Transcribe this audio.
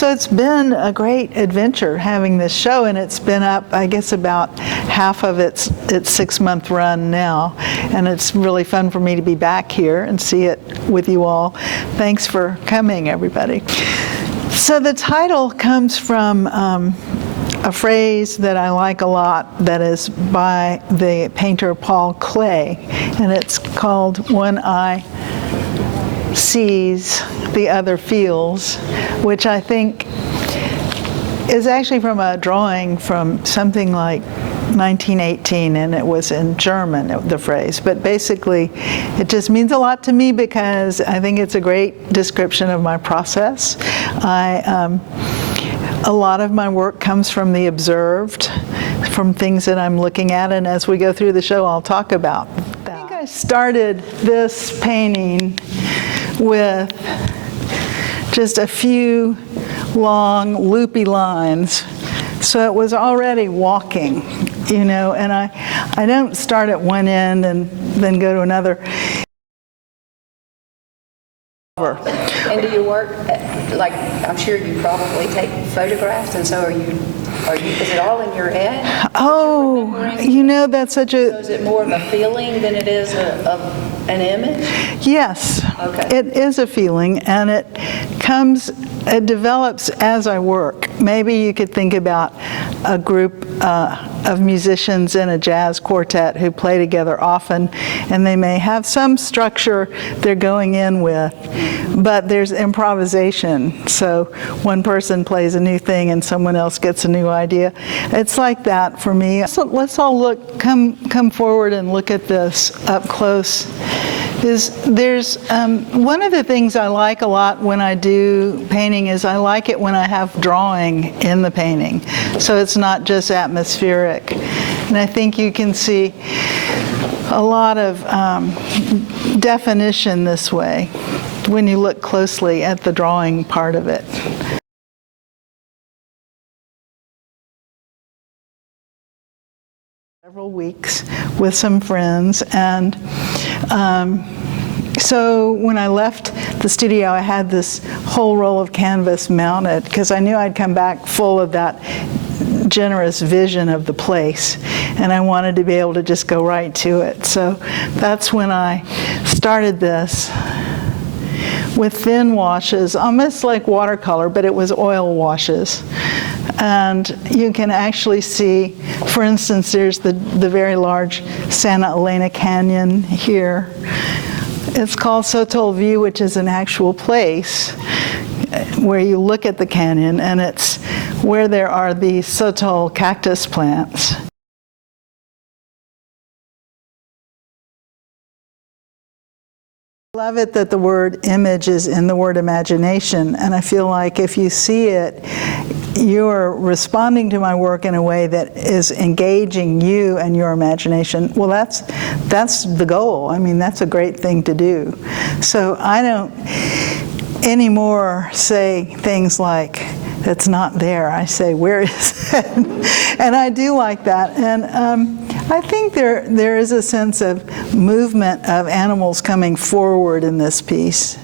So it's been a great adventure having this show, and it's been up, I guess, about half of its 6-month run now, and it's really fun for me to be back here and see it with you all. Thanks for coming, everybody. So the title comes from a phrase that I like a lot that is by the painter Paul Klee, and it's called "One eye sees, the other feels," which I think is actually from a drawing from something like 1918, and it was in German, the phrase. But basically, it just means a lot to me because I think it's a great description of my process. A lot of my work comes from the observed, from things that I'm looking at, and as we go through the show, I'll talk about that. I think I started this painting with just a few long, loopy lines. So it was already walking, you know, and I don't start at one end and then go to another. And do you work, like, I'm sure you probably take photographs, and so is it all in your head? Oh, you know, that's such a... So is it more of a feeling than it is of an image? Yes, okay. It is a feeling, and it develops as I work. Maybe you could think about a group of musicians in a jazz quartet who play together often, and they may have some structure they're going in with, but there's improvisation. So one person plays a new thing and someone else gets a new idea. It's like that for me. So let's all come forward and look at this up close. There's one of the things I like a lot when I do painting is I like it when I have drawing in the painting. So it's not just atmospheric. And I think you can see a lot of definition this way when you look closely at the drawing part of it. Several weeks with some friends, and so when I left the studio, I had this whole roll of canvas mounted because I knew I'd come back full of that generous vision of the place, and I wanted to be able to just go right to it. So that's when I started this with thin washes, almost like watercolor, but it was oil washes. And you can actually see, for instance, there's the very large Santa Elena Canyon here. It's called 𝘖𝘯𝘦, which is an actual place where you look at the canyon, and it's where there are these 𝘖𝘯𝘳 cactus plants. I love it that the word image is in the word imagination, and I feel like if you see it, you're responding to my work in a way that is engaging you and your imagination. Well, that's the goal. I mean, that's a great thing to do. So I don't anymore say things like, "It's not there." I say, "Where is it?" And I do like that. And I think there is a sense of movement of animals coming forward in this piece.